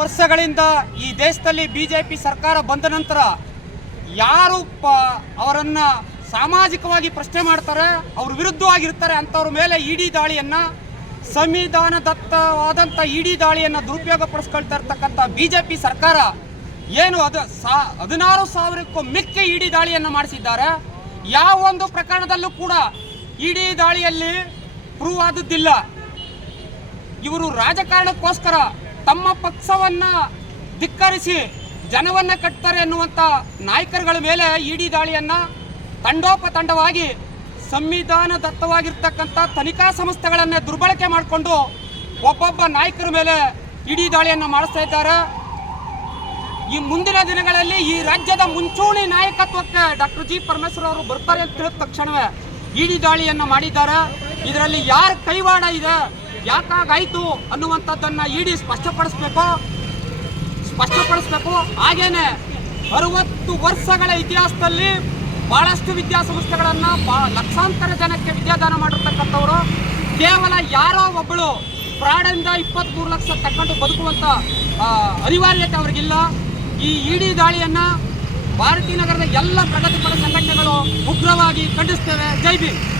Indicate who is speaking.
Speaker 1: ವರ್ಷಗಳಿಂದ ಈ ದೇಶದಲ್ಲಿ ಬಿ ಜೆ ಪಿ ಸರ್ಕಾರ ಬಂದ ನಂತರ ಯಾರು ಪ ಅವರನ್ನ ಸಾಮಾಜಿಕವಾಗಿ ಪ್ರಶ್ನೆ ಮಾಡ್ತಾರೆ, ಅವ್ರ ವಿರುದ್ಧವಾಗಿರ್ತಾರೆ ಅಂಥವ್ರ ಮೇಲೆ ಇಡಿ ದಾಳಿಯನ್ನ ಸಂವಿಧಾನದತ್ತವಾದಂಥ ಇಡಿ ದಾಳಿಯನ್ನ ದುರುಪಯೋಗ ಪಡಿಸ್ಕೊಳ್ತಾ ಇರ್ತಕ್ಕಂಥ ಬಿಜೆಪಿ ಸರ್ಕಾರ ಏನು ಅದು ಸಾ ಹದಿನಾರು ಸಾವಿರಕ್ಕೂ ಮಿಕ್ಕಿ ಇಡಿ ದಾಳಿಯನ್ನು ಮಾಡಿಸಿದ್ದಾರೆ. ಯಾವ ಒಂದು ಪ್ರಕರಣದಲ್ಲೂ ಕೂಡ ಇಡಿ ದಾಳಿಯಲ್ಲಿ ಪ್ರೂವ್ ಆದದ್ದಿಲ್ಲ. ಇವರು ರಾಜಕಾರಣಕ್ಕೋಸ್ಕರ ತಮ್ಮ ಪಕ್ಷವನ್ನ ಧಿಕ್ಕರಿಸಿ ಜನವನ್ನ ಕಟ್ತಾರೆ ಎನ್ನುವಂತ ನಾಯಕರುಗಳ ಮೇಲೆ ಇಡಿ ದಾಳಿಯನ್ನು ತಂಡೋಪತಂಡವಾಗಿ ಸಂವಿಧಾನದತ್ತವಾಗಿರ್ತಕ್ಕಂಥ ತನಿಖಾ ಸಂಸ್ಥೆಗಳನ್ನೇ ದುರ್ಬಳಕೆ ಮಾಡಿಕೊಂಡು ಒಬ್ಬೊಬ್ಬ ನಾಯಕರ ಮೇಲೆ ಇಡಿ ದಾಳಿಯನ್ನು ಮಾಡಿಸ್ತಾ ಇದ್ದಾರೆ. ಈ ಮುಂದಿನ ದಿನಗಳಲ್ಲಿ ಈ ರಾಜ್ಯದ ಮುಂಚೂಣಿ ನಾಯಕತ್ವಕ್ಕೆ ಡಾಕ್ಟರ್ ಜಿ ಪರಮೇಶ್ವರ್ ಅವರು ಬರ್ತಾರೆ ಅಂತ ತಿಳಿದ ತಕ್ಷಣವೇ ಇಡಿ ದಾಳಿಯನ್ನು ಮಾಡಿದ್ದಾರೆ. ಇದರಲ್ಲಿ ಯಾರ ಕೈವಾಡ ಇದೆ? ಯಾಕಾಗಾಯ್ತು ಅನ್ನುವಂಥದ್ದನ್ನ ಇಡಿ ಸ್ಪಷ್ಟಪಡಿಸ್ಬೇಕು? ಸ್ಪಷ್ಟಪಡಿಸ್ಬೇಕು? ಹಾಗೇನೆ ಅರವತ್ತು ವರ್ಷಗಳ ಇತಿಹಾಸದಲ್ಲಿ ಬಹಳಷ್ಟು ವಿದ್ಯಾಸಂಸ್ಥೆಗಳನ್ನು ಬಾ- ಲಕ್ಷಾಂತರ ಜನಕ್ಕೆ ವಿದ್ಯಾದಾನ ಮಾಡಿರ್ತಕ್ಕಂಥವ್ರು. ಕೇವಲ ಯಾರೋ ಒಬ್ಬಳು ಪ್ರಾಣದಿಂದ ಇಪ್ಪತ್ಮೂರು ಲಕ್ಷ ತಕ್ಕಂಡು ಬದುಕುವಂತ ಆ, ಅನಿವಾರ್ಯತೆ ಅವ್ರಿಗಿಲ್ಲ. ಈ ಇಡಿ ದಾಳಿಯನ್ನು ಭಾರತೀಯ ನಗರದ ಎಲ್ಲ ಪ್ರಗತಿಪರ ಸಂಘಟನೆಗಳು ಉಗ್ರವಾಗಿ ಖಂಡಿಸ್ತೇವೆ. ಜೈ ಭೀಮ್.